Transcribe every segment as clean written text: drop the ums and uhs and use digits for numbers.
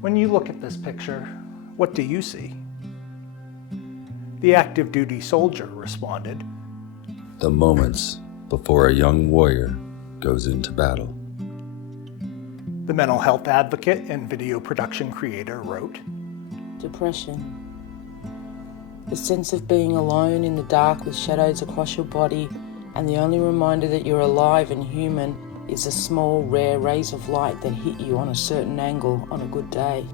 When you look at this picture, what do you see? The active duty soldier responded, "The moments before a young warrior goes into battle." The mental health advocate and video production creator wrote, "Depression. The sense of being alone in the dark with shadows across your body, and the only reminder that you're alive and human is the small, rare rays of light that hit you on a certain angle on a good day."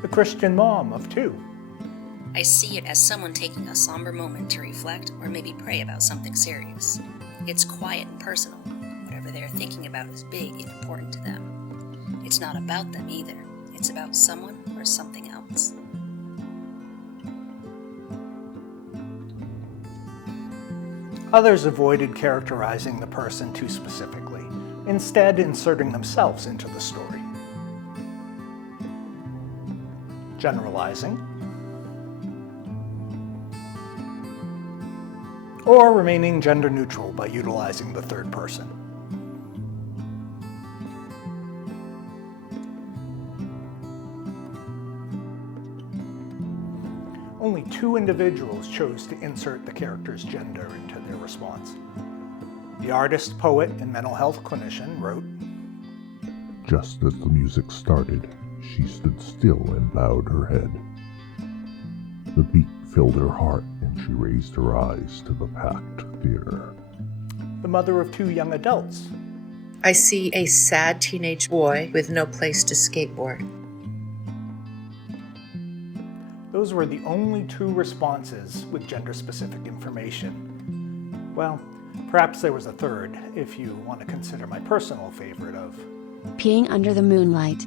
The Christian mom of 2. I see it as someone taking a somber moment to reflect or maybe pray about something serious. It's quiet and personal. Whatever they're thinking about is big and important to them. It's not about them either. It's about someone or something else. Others avoided characterizing the person too specifically, instead inserting themselves into the story. Generalizing, or remaining gender neutral by utilizing the third person. Only 2 individuals chose to insert the character's gender into their response. The artist, poet, and mental health clinician wrote, "Just as the music started, she stood still and bowed her head. The beat filled her heart and she raised her eyes to the packed theater." The mother of 2 young adults. "I see a sad teenage boy with no place to skateboard." Those were the only 2 responses with gender-specific information. Well, perhaps there was a third, if you want to consider my personal favorite of peeing under the moonlight.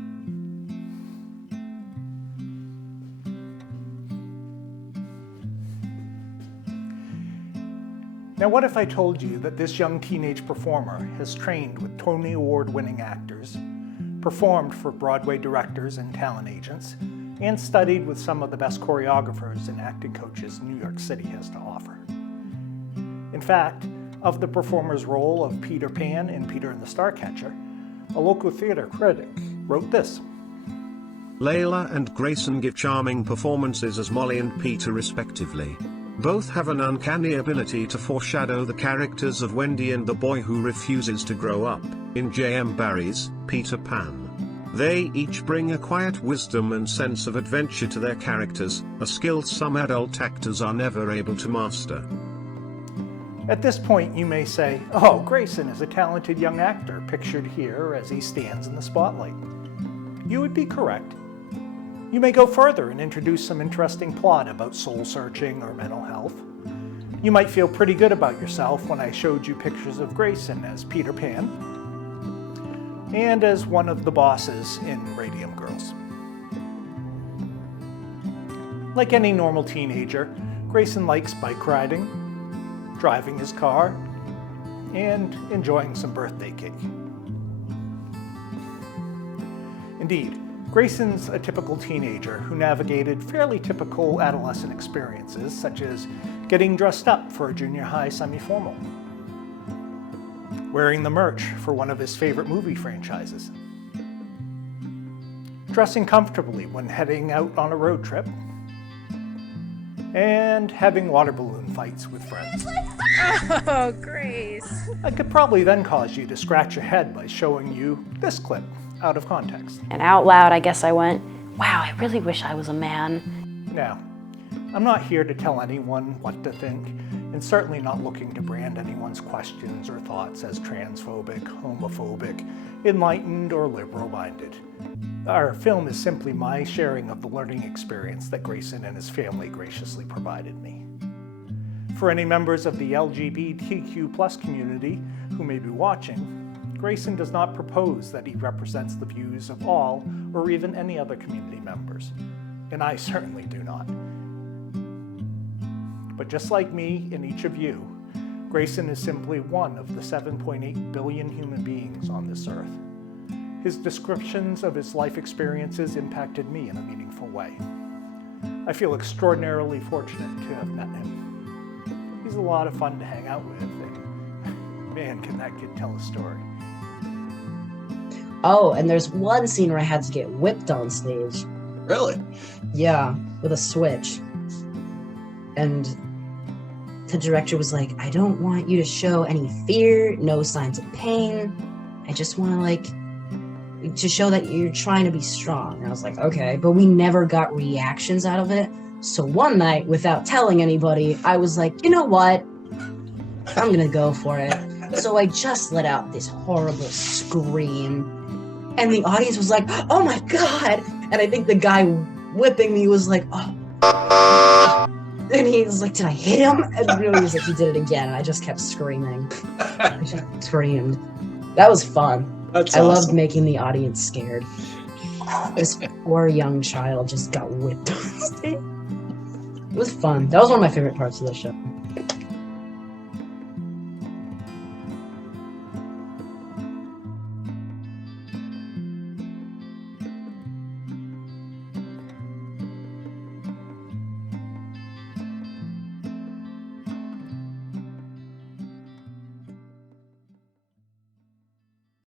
Now what if I told you that this young teenage performer has trained with Tony Award-winning actors, performed for Broadway directors and talent agents, and studied with some of the best choreographers and acting coaches New York City has to offer? In fact, of the performer's role of Peter Pan in Peter and the Starcatcher, a local theater critic wrote this: "Layla and Grayson give charming performances as Molly and Peter respectively. Both have an uncanny ability to foreshadow the characters of Wendy and the boy who refuses to grow up, in J.M. Barrie's Peter Pan. They each bring a quiet wisdom and sense of adventure to their characters, a skill some adult actors are never able to master." At this point you may say, oh, Grayson is a talented young actor pictured here as he stands in the spotlight. You would be correct. You may go further and introduce some interesting plot about soul searching or mental health. You might feel pretty good about yourself when I showed you pictures of Grayson as Peter Pan and as one of the bosses in Radium Girls. Like any normal teenager, Grayson likes bike riding, driving his car, and enjoying some birthday cake. Indeed, Grayson's a typical teenager who navigated fairly typical adolescent experiences, such as getting dressed up for a junior high semi-formal, wearing the merch for one of his favorite movie franchises, dressing comfortably when heading out on a road trip, and having water balloon fights with friends. Oh, Grace. I could probably then cause you to scratch your head by showing you this clip out of context. And out loud, I guess I went, wow, I really wish I was a man. Now, I'm not here to tell anyone what to think, and certainly not looking to brand anyone's questions or thoughts as transphobic, homophobic, enlightened, or liberal-minded. Our film is simply my sharing of the learning experience that Grayson and his family graciously provided me. For any members of the LGBTQ+ community who may be watching, Grayson does not propose that he represents the views of all or even any other community members, and I certainly do not. But just like me and each of you, Grayson is simply one of the 7.8 billion human beings on this earth. His descriptions of his life experiences impacted me in a meaningful way. I feel extraordinarily fortunate to have met him. He's a lot of fun to hang out with, and man, can that kid tell a story. Oh, and there's one scene where I had to get whipped on stage. Really? Yeah, with a switch. And the director was like, I don't want you to show any fear, no signs of pain. I just want to, like, to show that you're trying to be strong. And I was like, okay. But we never got reactions out of it. So one night, without telling anybody, I was like, you know what? I'm going to go for it. So I just let out this horrible scream. And the audience was like, oh my God. And I think the guy whipping me was like, oh. And he was like, did I hit him? And really was like, he did it again. And I just kept screaming. I just screamed. That was fun. That's I awesome. loved making the audience scared. This poor young child just got whipped on stage. It was fun. That was one of my favorite parts of the show.